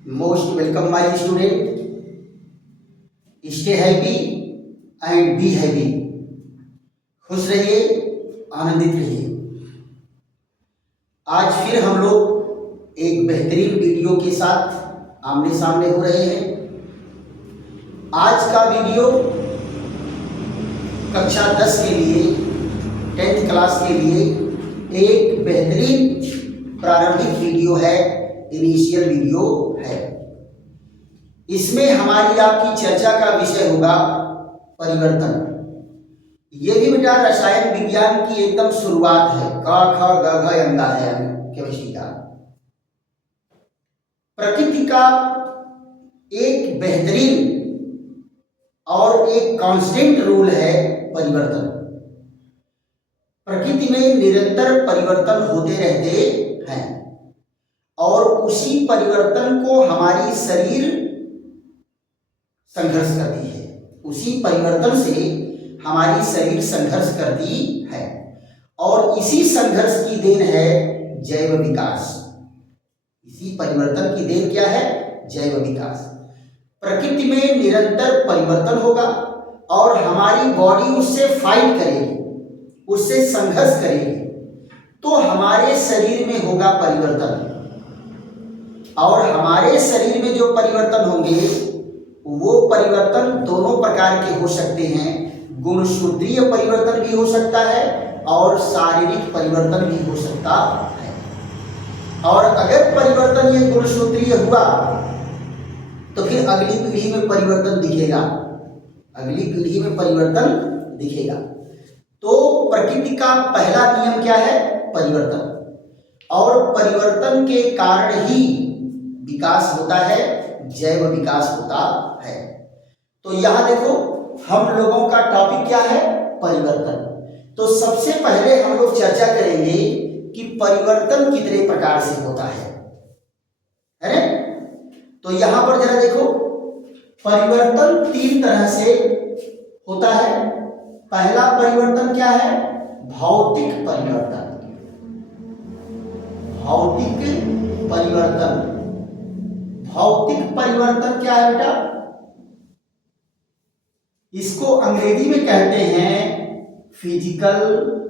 Most welcome my student. Stay happy and be happy. खुश रहिए, आनंदित रहिए। आज फिर हम लोग एक बेहतरीन वीडियो के साथ आमने सामने हो रहे हैं। आज का वीडियो कक्षा 10 के लिए, 10th क्लास के लिए एक बेहतरीन प्रारंभिक वीडियो है, इनिशियल वीडियो है। इसमें हमारी आपकी चर्चा का विषय होगा परिवर्तन। ये भी बेटा रसायन विज्ञान की एकदम शुरुआत है, क ख ग घ अंगा है केमिस्ट्री का। प्रकृति का एक बेहतरीन और एक कांस्टेंट रूल है परिवर्तन। प्रकृति में निरंतर परिवर्तन होते रहते हैं और उसी परिवर्तन को हमारी शरीर संघर्ष करती है। उसी परिवर्तन से हमारी शरीर संघर्ष करती है और इसी संघर्ष की देन है जैव विकास। इसी परिवर्तन की देन क्या है? जैव विकास। प्रकृति में निरंतर परिवर्तन होगा और हमारी बॉडी उससे फाइट करेगी, उससे संघर्ष करेगी, तो हमारे शरीर में होगा परिवर्तन। और हमारे शरीर में जो परिवर्तन होंगे वो परिवर्तन दोनों प्रकार के हो सकते हैं। गुणसूत्रीय परिवर्तन भी हो सकता है और शारीरिक परिवर्तन भी हो सकता है। और अगर परिवर्तन ये गुणसूत्रीय हुआ तो फिर अगली पीढ़ी में परिवर्तन दिखेगा, अगली पीढ़ी में परिवर्तन दिखेगा। तो प्रकृति का पहला नियम क्या है? परिवर्तन। और परिवर्तन के कारण ही विकास होता है, जैव विकास होता है। तो यहां देखो, हम लोगों का टॉपिक क्या है? परिवर्तन। तो सबसे पहले हम लोग चर्चा करेंगे कि परिवर्तन कितने प्रकार से होता है ना? तो यहां पर जरा देखो, परिवर्तन 3 तरह से होता है। पहला परिवर्तन क्या है? भौतिक परिवर्तन। भौतिक परिवर्तन। भौतिक परिवर्तन क्या है बेटा? इसको अंग्रेजी में कहते हैं फिजिकल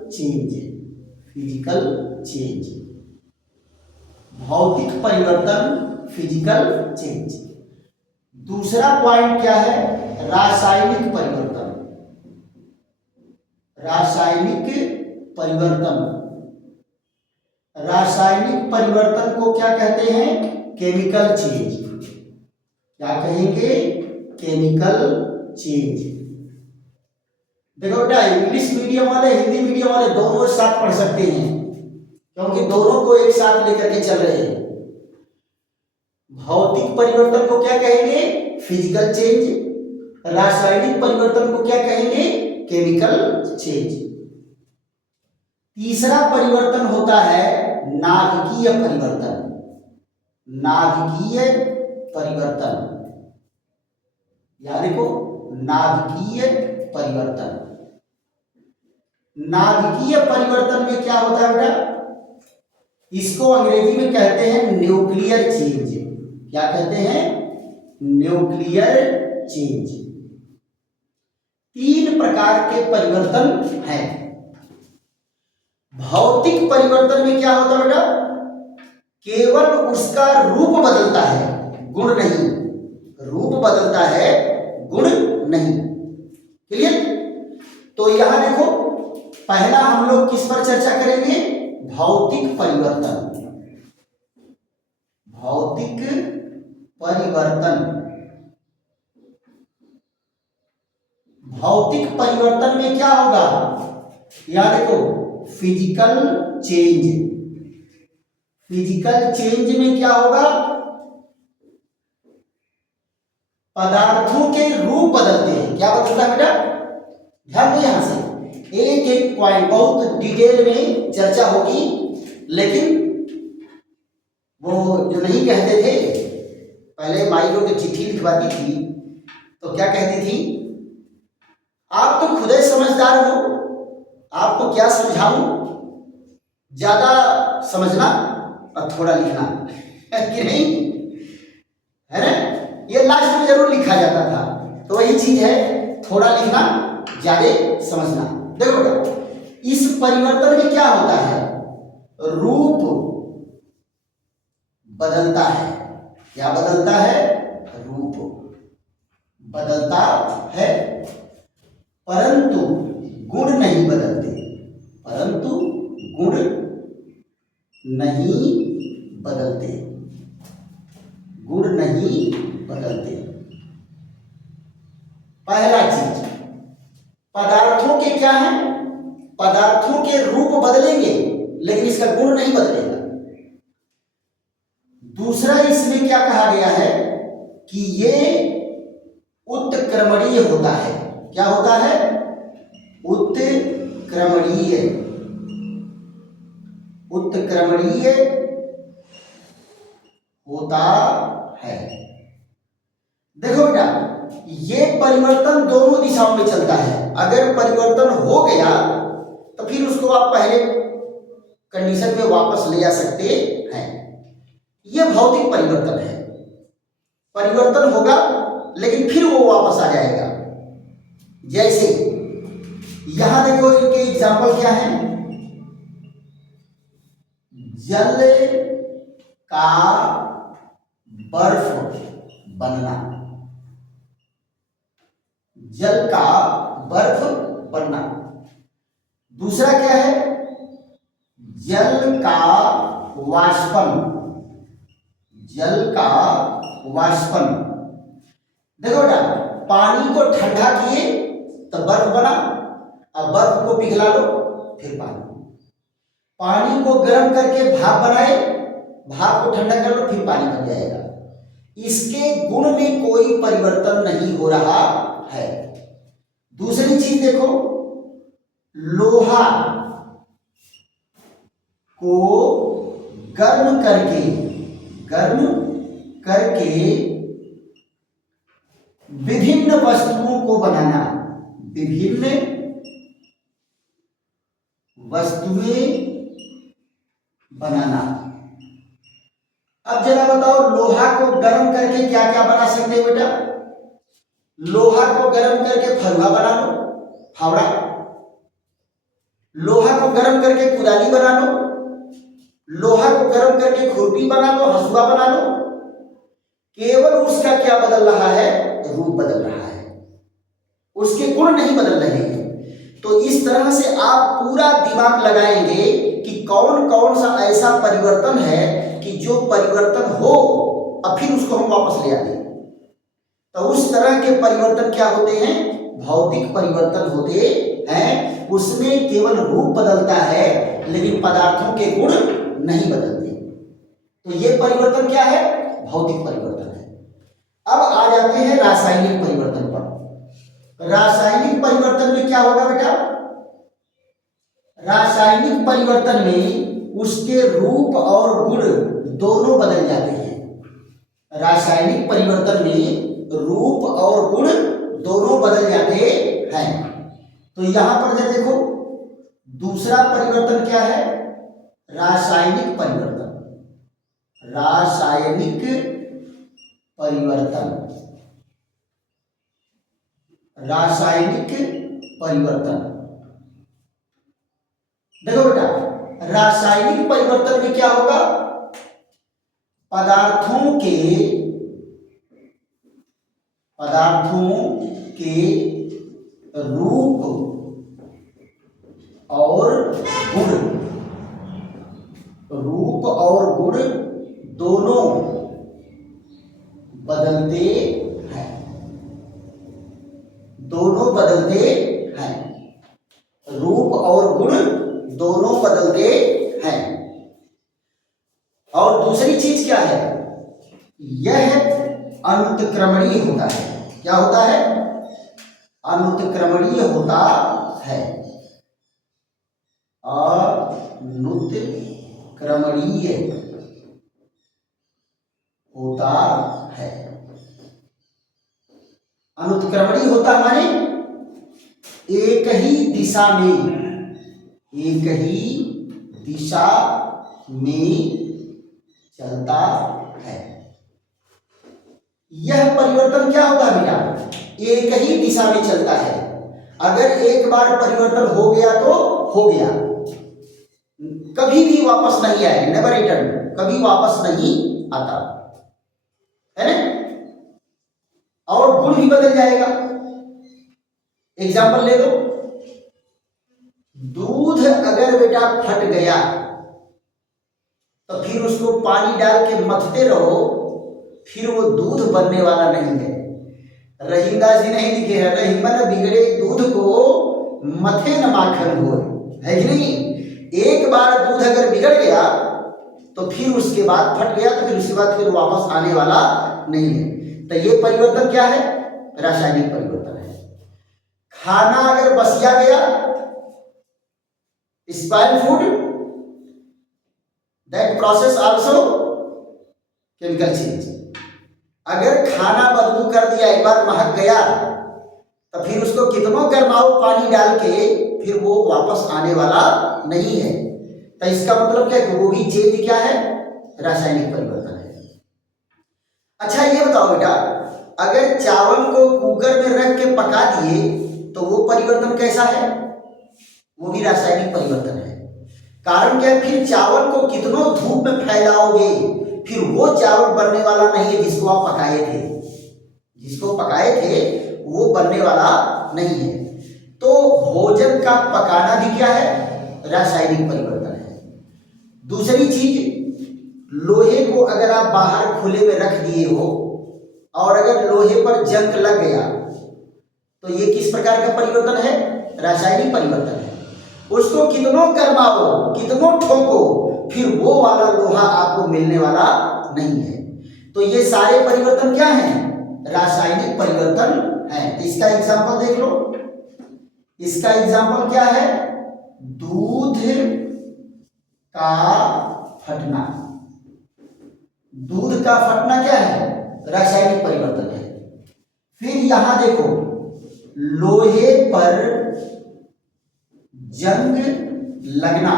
चेंज। फिजिकल चेंज, भौतिक परिवर्तन, फिजिकल चेंज। दूसरा पॉइंट क्या है? रासायनिक परिवर्तन। रासायनिक परिवर्तन। रासायनिक परिवर्तन को क्या कहते हैं? Chemical change. क्या कहेंगे? Chemical change. देखो बेटा, इंग्लिश मीडियम वाले, हिंदी मीडियम वाले दोनों एक साथ पढ़ सकते हैं, क्योंकि दोनों को एक साथ लेकर के चल रहे हैं। भौतिक परिवर्तन को क्या कहेंगे? Physical change. रासायनिक परिवर्तन को क्या कहेंगे? Chemical change. तीसरा परिवर्तन होता है नाभिकीय परिवर्तन। नाभिकीय परिवर्तन। याद देखो, नाभिकीय परिवर्तन। नाभिकीय परिवर्तन में क्या होता है बेटा? इसको अंग्रेजी में कहते हैं न्यूक्लियर चेंज। क्या कहते हैं? Nuclear change. 3 प्रकार के परिवर्तन हैं। भौतिक परिवर्तन में क्या होता है बेटा? केवल उसका रूप बदलता है, गुण नहीं। रूप बदलता है, गुण नहीं। क्लियर? तो यहां देखो, पहला हम लोग किस पर चर्चा करेंगे? भौतिक परिवर्तन। भौतिक परिवर्तन। भौतिक परिवर्तन में क्या होगा? यहां देखो, फिजिकल चेंज। फिजिकल चेंज में क्या होगा? पदार्थों के रूप बदलते हैं। क्या बदलता है बेटा? ध्यान दो, यहां से एक एक पॉइंट बहुत डिटेल में चर्चा होगी, लेकिन वो जो नहीं कहते थे, पहले माई लोग चिट्ठी लिखवाती थी तो क्या कहती थी? आप तो खुद ही समझदार हो, आपको क्या समझाऊं, ज्यादा समझना और थोड़ा लिखना कि नहीं। जरूर लिखा जाता था। तो वही चीज है, थोड़ा लिखना ज्यादा समझना। देखो बेटा, इस परिवर्तन में क्या होता है, रूप बदलता है। क्या बदलता है, रूप बदलता है, परंतु गुण नहीं बदलते, परंतु गुण नहीं बदलते, गुण नहीं बदलते। पहला चीज, पदार्थों के क्या है, पदार्थों के रूप बदलेंगे लेकिन इसका गुण नहीं बदलेगा। दूसरा इसमें क्या कहा गया है कि ये उत्क्रमणीय होता है। क्या होता है, उत्क्रमणीय, उत्क्रमणीय होता है। देखो बेटा, ये परिवर्तन दोनों दिशाओं में चलता है। अगर परिवर्तन हो गया तो फिर उसको आप पहले कंडीशन में वापस ले जा सकते हैं। यह भौतिक परिवर्तन है, परिवर्तन होगा लेकिन फिर वो वापस आ जाएगा। जैसे यहां देखो, इनके एग्जाम्पल क्या है, जल का बर्फ बनना, जल का बर्फ बनना। दूसरा क्या है, जल का वाष्पन, जल का वाष्पन। देखो बेटा, पानी को ठंडा किए तो बर्फ बना, अब बर्फ को पिघला लो फिर पानी। पानी को गर्म करके भाप बनाए, भाप को ठंडा कर लो फिर पानी बन जाएगा। इसके गुण में कोई परिवर्तन नहीं हो रहा है। दूसरी चीज देखो, लोहा को गर्म करके, गर्म करके विभिन्न वस्तुओं को बनाना, विभिन्न वस्तुएं बनाना। अब जरा बताओ, लोहा को गर्म करके क्या क्या बना सकते हैं बेटा? लोहा को गर्म करके फरुआ बना लो, फावड़ा। लोहा को गर्म करके कुदाली बना लो, लोहा को गर्म करके खुरपी बना लो, हंसुआ बना लो। केवल उसका क्या बदल रहा है, रूप बदल रहा है, उसके गुण नहीं बदल रहे हैं। तो इस तरह से आप पूरा दिमाग लगाएंगे कि कौन कौन सा ऐसा परिवर्तन है कि जो परिवर्तन हो और फिर उसको हम वापस ले आते। तो उस तरह के परिवर्तन क्या होते हैं, भौतिक परिवर्तन होते हैं। उसमें केवल रूप बदलता है लेकिन पदार्थों के गुण नहीं बदलते। तो ये परिवर्तन क्या है, भौतिक परिवर्तन है। अब आ जाते हैं रासायनिक परिवर्तन पर। रासायनिक परिवर्तन में क्या होगा बेटा, रासायनिक परिवर्तन में उसके रूप और गुण दोनों बदल जाते हैं। रासायनिक परिवर्तन में रूप और गुण दोनों बदल जाते हैं। तो यहां पर जब देखो, दूसरा परिवर्तन क्या है, रासायनिक परिवर्तन, रासायनिक परिवर्तन, रासायनिक परिवर्तन। देखो बेटा, रासायनिक परिवर्तन में क्या होगा, पदार्थों के रूप और गुण, रूप और गुण दोनों बदलते हैं, दोनों बदलते हैं, रूप और गुण दोनों बदलते हैं। और दूसरी चीज क्या है, यह अनुत्क्रमणीय होता है। क्या होता है, अनुत्क्रमणीय होता है, अनुत्क्रमणीय होता है। अनुत्क्रमणीय होता माने एक ही दिशा में, एक ही दिशा में चलता है। यह परिवर्तन क्या होता है बेटा, एक ही दिशा में चलता है। अगर एक बार परिवर्तन हो गया तो हो गया, कभी भी वापस नहीं आएगा, नेवर रिटर्न, कभी वापस नहीं आता है ना। और गुण भी बदल जाएगा। एग्जाम्पल ले लो, दूध अगर बेटा फट गया तो फिर उसको पानी डाल के मथते रहो, फिर वो दूध बनने वाला नहीं है। रहीमदास जी नहीं लिखे हैं, रहीमन बिगड़े दूध को मथे न माखन हो, है कि नहीं। एक बार दूध अगर बिगड़ गया तो फिर उसके बाद फट गया तो फिर उसके बाद फिर वापस आने वाला नहीं है। तो ये परिवर्तन क्या है, रासायनिक परिवर्तन है। खाना अगर बसिया गया, spoil food, that process also chemical change. अगर खाना बदबू कर दिया, एक बार महक गया, तो फिर उसको कितनों गर्माओ पानी डाल के फिर वो वापस आने वाला नहीं है। तो इसका मतलब क्या है, वो भी चेंज क्या है, रासायनिक परिवर्तन है। अच्छा ये बताओ बेटा, अगर चावल को कुकर में रख के पका दिए तो वो परिवर्तन कैसा है, वो भी रासायनिक परिवर्तन है। कारण क्या है, फिर चावल को कितनों धूप में फैलाओगे, फिर वो चावल बनने वाला नहीं है जिसको आप पकाए थे, जिसको पकाए थे वो बनने वाला नहीं है। तो भोजन का पकाना भी क्या है, रासायनिक परिवर्तन है। दूसरी चीज, लोहे को अगर आप बाहर खुले में रख दिए हो और अगर लोहे पर जंग लग गया तो ये किस प्रकार का परिवर्तन है, रासायनिक परिवर्तन है। उसको कितनों गर्माओ, कितनों ठोको, फिर वो वाला लोहा आपको मिलने वाला नहीं है। तो ये सारे परिवर्तन क्या हैं, रासायनिक परिवर्तन है। तो इसका एग्जांपल देख लो। इसका एग्जांपल क्या है, दूध का फटना। दूध का फटना क्या है, रासायनिक परिवर्तन है। फिर यहां देखो, लोहे पर जंग लगना।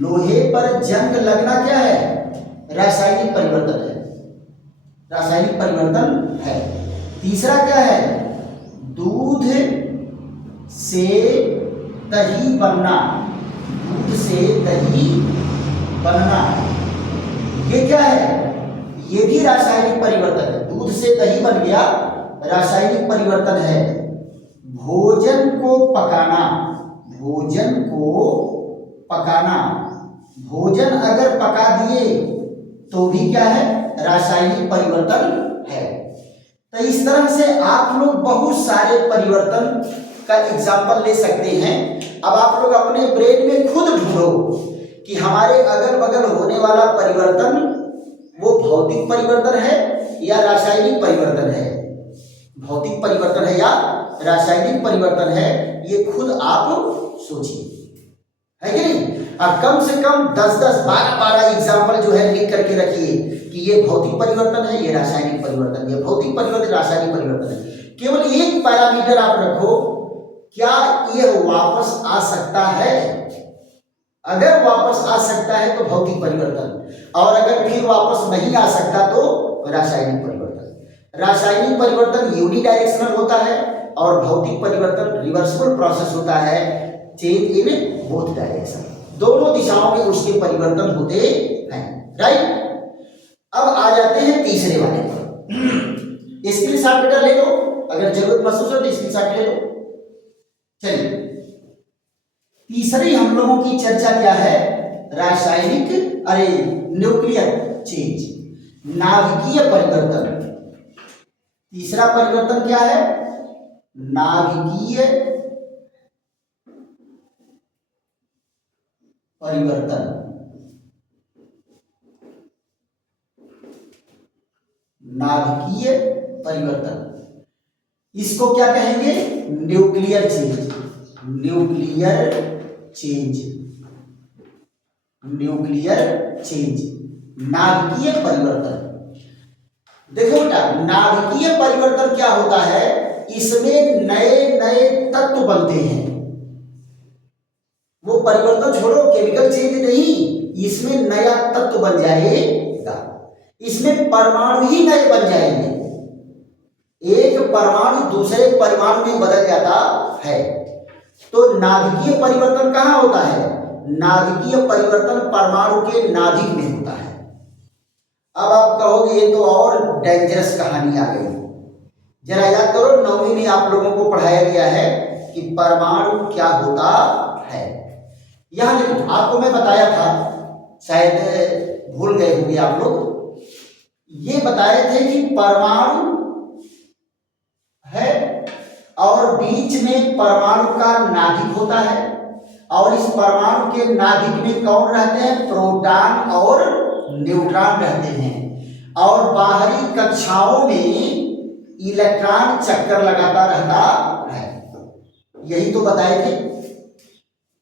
लोहे पर जंग लगना क्या है, रासायनिक परिवर्तन है, रासायनिक परिवर्तन है। तीसरा क्या है, दूध से दही बनना। दूध से दही बनना, ये क्या है, ये भी रासायनिक परिवर्तन है। दूध से दही बन गया, रासायनिक परिवर्तन है। भोजन को पकाना, भोजन को पकाना। भोजन अगर पका दिए तो भी क्या है, रासायनिक परिवर्तन है। तो इस तरह से आप लोग बहुत सारे परिवर्तन का एग्जाम्पल ले सकते हैं। अब आप लोग अपने ब्रेन में खुद ढूंढो कि हमारे अगल बगल होने वाला परिवर्तन वो भौतिक परिवर्तन है या रासायनिक परिवर्तन है। भौतिक परिवर्तन है या रासायनिक परिवर्तन है, ये खुद आप सोचिए, है कि नहीं। अब कम से कम 10-10, 12-12 एग्जाम्पल जो है लिख करके रखिए कि ये भौतिक परिवर्तन है, ये रासायनिक परिवर्तन, ये भौतिक परिवर्तन, रासायनिक परिवर्तन है। केवल एक पैरामीटर आप रखो, क्या ये वापस आ सकता है। अगर वापस आ सकता है तो भौतिक परिवर्तन, और अगर फिर वापस नहीं आ सकता तो रासायनिक परिवर्तन। रासायनिक परिवर्तन यूनिडायरेक्शनल होता है और भौतिक परिवर्तन रिवर्सिबल प्रोसेस होता है, चेंज इन बोथ डायरेक्शन, दोनों दिशाओं में उसके परिवर्तन होते हैं, राइट। अब आ जाते हैं तीसरे वाले पर। स्क्रीनशॉट बेटा ले लो, अगर जरूरत महसूस हो तो स्क्रीनशॉट ले लो। चलिए, तीसरी हम लोगों की चर्चा क्या है, रासायनिक न्यूक्लियर चेंज, नाभिकीय परिवर्तन। तीसरा परिवर्तन क्या है, नाभिकीय परिवर्तन। नाभिकीय परिवर्तन, इसको क्या कहेंगे, nuclear change. Nuclear change, nuclear change, नाभिकीय परिवर्तन। देखो बेटा, नाभिकीय परिवर्तन क्या होता है, इसमें नए नए तत्व बनते हैं। वो परिवर्तन छोड़ो, केमिकल चेंज नहीं, इसमें नया तत्व बन जाएगा, इसमें परमाणु ही नए बन जाएंगे। परमाणु दूसरे परमाणु में बदल जाता है। तो नाभिकीय परिवर्तन कहाँ होता है? नाभिकीय परिवर्तन परमाणु के नाभिक में होता है। अब आप कहोगे ये तो और डेंजरस कहानी आ गई। जरा याद करो, 9वीं में आप लोगों को पढ़ाया गया है कि परमाणु क्या होता है। यहां देखो, आपको मैं बताया था, शायद भूल गए होंगे आप लोग, ये बताए थे कि परमाणु है और बीच में परमाणु का नाभिक होता है, और इस परमाणु के नाभिक में कौन रहते हैं? प्रोटॉन और न्यूट्रॉन रहते हैं, और बाहरी कक्षाओं में इलेक्ट्रॉन चक्कर लगाता रहता है। यही तो बताए थे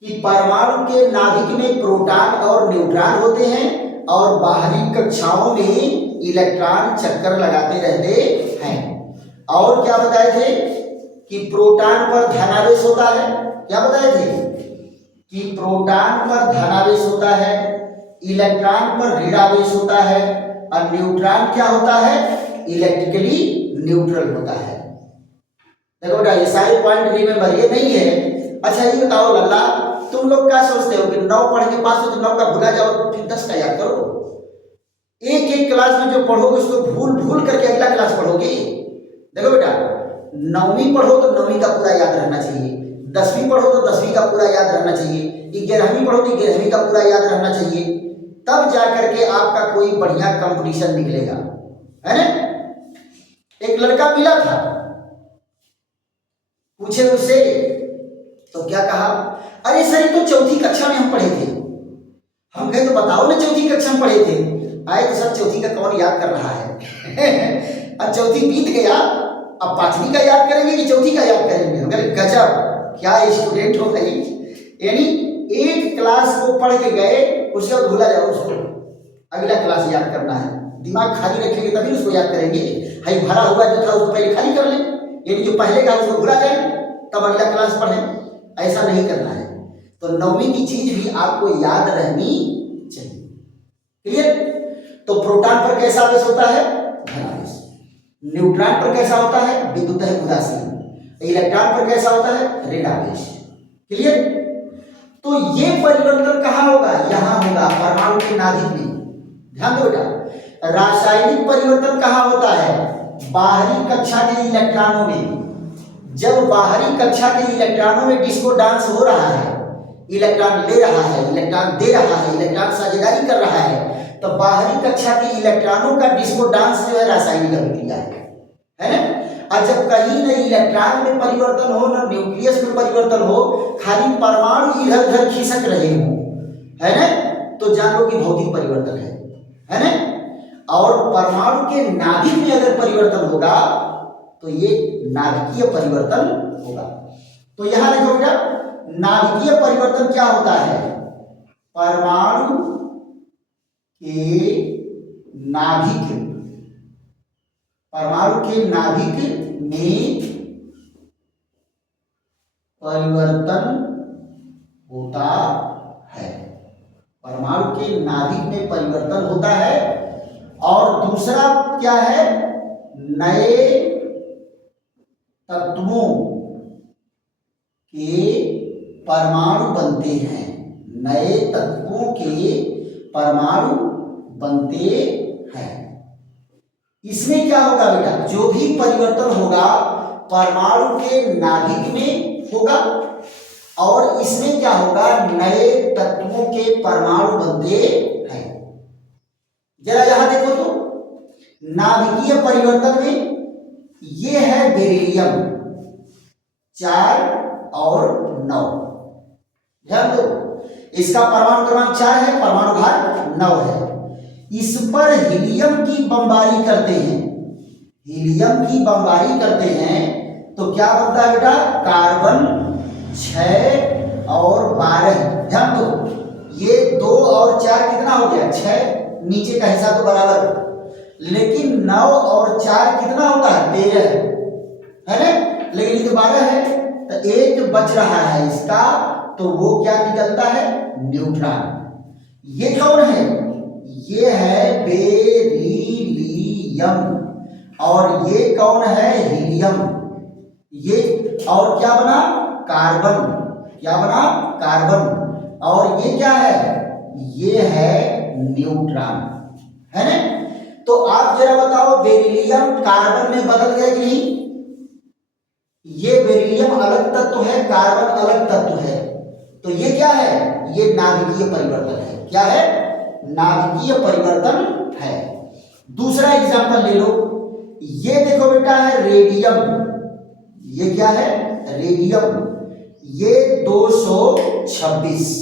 कि परमाणु के नाभिक में प्रोटॉन और न्यूट्रॉन होते हैं और बाहरी कक्षाओं में इलेक्ट्रॉन चक्कर लगाते रहते हैं। और क्या बताए थे कि प्रोटॉन पर धनावेश होता है। क्या बताए थे कि प्रोटॉन पर धनावेश होता है, इलेक्ट्रॉन पर ऋणावेश होता है, और न्यूट्रॉन क्या होता है? इलेक्ट्रिकली न्यूट्रल होता है। देखो बेटा, ये सारे पॉइंट रिमेंबर, ये नहीं है। अच्छा ये बताओ लल्ला, तुम लोग क्या सोचते हो कि 9 पढ़ के पास हो तो 9 का भुला जाओ, फिर 10 का याद करो? एक एक क्लास में जो पढ़ोगे उसको भूल भूल करके अगला क्लास पढ़ोगे। देखो बेटा, 9वीं पढ़ो तो 9वीं का पूरा याद रहना चाहिए, 10वीं पढ़ो तो 10वीं का पूरा याद रहना चाहिए, 11वीं पढ़ो तो 11वीं का पूरा याद रहना चाहिए, तब जाकर के आपका कोई बढ़िया कंपटीशन निकलेगा, है ना? एक लड़का मिला था, पूछे उससे तो क्या कहा? अरे सर ये तो चौथी कक्षा में हम पढ़े थे। हम कहे तो बताओ ना चौथी कक्षा में पढ़े थे। आए तो सर चौथी का कौन याद कर रहा है? अब चौथी बीत गया, अब 5वीं का याद करेंगे कि चौथी का याद करेंगे? हम कहे गजब, क्या स्टूडेंट हो भाई। यानी एक क्लास को पढ़ के गए, उसके बाद भूला जाओ, उसको अगला क्लास याद करना है। दिमाग खाली रखेंगे तभी उसको याद करेंगे। हाई भरा हुआ जो था उसको पहले खाली कर लें, यानी जो पहले का उसको भूला जाए तब अगला क्लास पढ़ें। ऐसा नहीं करना है। तो 9वीं की चीज भी आपको याद रहनी चाहिए। क्लियर? तो प्रोटॉन पर कैसा आवेश होता है? धनावेश। न्यूट्रॉन पर कैसा होता है? विद्युत उदासीन। इलेक्ट्रॉन पर कैसा होता है? ऋणावेश। क्लियर? तो ये परिवर्तन कहाँ होगा? यहां होगा, परमाणु के नाभिक में। ध्यान दो बेटा, रासायनिक परिवर्तन कहाँ होता है? बाहरी कक्षा के इलेक्ट्रॉनों में। जब बाहरी कक्षा के इलेक्ट्रॉनों में डिस्को डांस हो रहा है, इलेक्ट्रॉन ले रहा है, इलेक्ट्रॉन दे रहा है, इलेक्ट्रॉन साझेदारी कर रहा है, तो बाहरी कक्षा के इलेक्ट्रॉनों का डिस्को डांस जो है रासायनिक अभिक्रिया है ना? और जब कहीं न इलेक्ट्रॉन में परिवर्तन हो, न न्यूक्लियस में परिवर्तन हो, खाली परमाणु इधर उधर खिसक रहे हो, है ना, तो जान लो कि भौतिक परिवर्तन है ना? और परमाणु के नाभिक में अगर परिवर्तन होगा तो ये नाभिकीय परिवर्तन होगा। तो यहां देखो बेटा, नाभिकीय परिवर्तन क्या होता है? परमाणु के नाभिक, परमाणु के नाभिक में परिवर्तन होता है। परमाणु के नाभिक में परिवर्तन होता है। और दूसरा क्या है? नए तत्वों के परमाणु बनते हैं। नए तत्वों के परमाणु बनते हैं। इसमें क्या होगा बेटा? जो भी परिवर्तन होगा परमाणु के नाभिक में होगा, और इसमें क्या होगा? नए तत्वों के परमाणु बनते हैं। जरा यहां देखो तो, नाभिकीय परिवर्तन में ये है बेरिलियम 4 और 9। ध्यान दो, इसका परमाणु क्रमांक 4 है, परमाणु भार 9 है। इस पर हीलियम की बमबारी करते हैं, हीलियम की बमबारी करते हैं तो क्या बनता है बेटा? कार्बन 6 और 12। ध्यान दो, ये 2 और 4 कितना हो गया? 6। नीचे का हिस्सा तो बराबर, लेकिन 9 और 4 कितना होता है? 13, है ना? लेकिन ये तो 12 है, तो एक बच रहा है इसका, तो वो क्या निकलता है? न्यूट्रॉन। ये कौन है? ये है बेरिलियम। और ये कौन है, हीलियम। ये और क्या बना, कार्बन। क्या बना, कार्बन। और ये क्या है, ये है न्यूट्रॉन, है ना। तो आप जरा बताओ, बेरिलियम कार्बन में बदल गया कि नहीं। ये बेरिलियम अलग तत्व है, कार्बन अलग तत्व है, तो ये क्या है, ये नाभिकीय परिवर्तन है। क्या है, नाभिकीय परिवर्तन है। दूसरा एग्जांपल ले लो, ये देखो बेटा है रेडियम। ये क्या है, रेडियम। ये 226,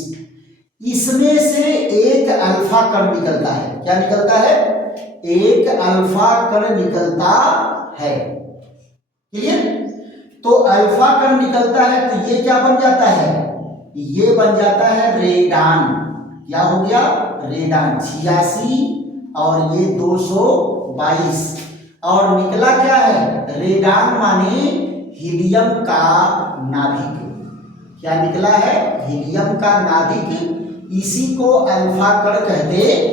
इसमें से एक अल्फा कण निकलता है। क्या निकलता है, एक अल्फा कण निकलता है। क्लियर। तो अल्फा कण निकलता है तो ये क्या बन जाता है, ये बन जाता है रेडान। क्या हो गया, रेडान। 86 और ये 222, और निकला क्या है, रेडान माने हीलियम का नाभिक। क्या निकला है, हीलियम का नाभिक। इसी को अल्फा कण कहते हैं।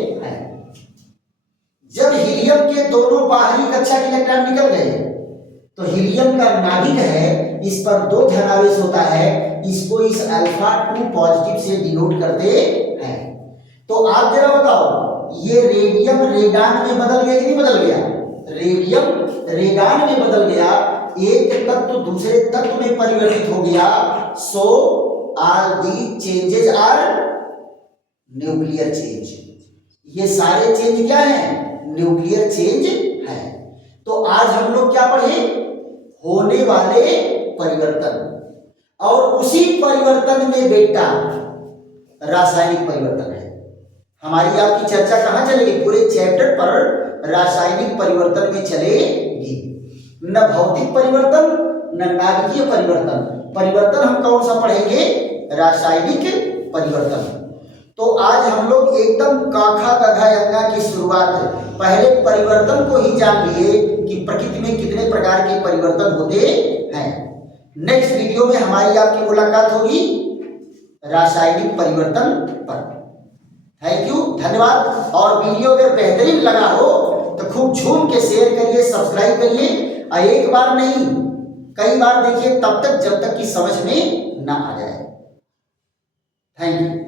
जब हीलियम के दोनों बाहरी कक्षा के इलेक्ट्रॉन निकल गए तो हीलियम का नाभिक है, इस पर 2 धनावेश होता है, इसको इस अल्फा 2 पॉजिटिव से डिनोट करते हैं। तो आप जरा बताओ, ये रेडियम रेडान में बदल गया कि नहीं बदल गया, रेडियम रेडान में बदल गया, एक तत्व दूसरे तत्व में परिवर्तित हो गया। So are the changes are nuclear change. ये सारे चेंज क्या है, न्यूक्लियर चेंज है। तो आज हम लोग क्या पढ़े, होने वाले परिवर्तन, और उसी परिवर्तन में बेटा रासायनिक परिवर्तन है। हमारी आपकी चर्चा कहां चलेगी, पूरे चैप्टर पर रासायनिक परिवर्तन में चलेगी। न भौतिक परिवर्तन न नाभिकीय परिवर्तन, परिवर्तन हम कौन सा पढ़ेंगे, रासायनिक परिवर्तन। तो आज हम लोग एकदम काखा गघा यंगा की शुरुआत, पहले परिवर्तन को ही जान लिए कि प्रकृति में कितने प्रकार के परिवर्तन होते हैं। नेक्स्ट वीडियो में हमारी आपकी मुलाकात होगी रासायनिक परिवर्तन पर। थैंक यू, धन्यवाद। और वीडियो अगर बेहतरीन लगा हो तो खूब झूम के शेयर करिए, सब्सक्राइब करिए, और एक बार नहीं कई बार देखिए, तब तक जब तक कि समझ में ना आ जाए। Thank you.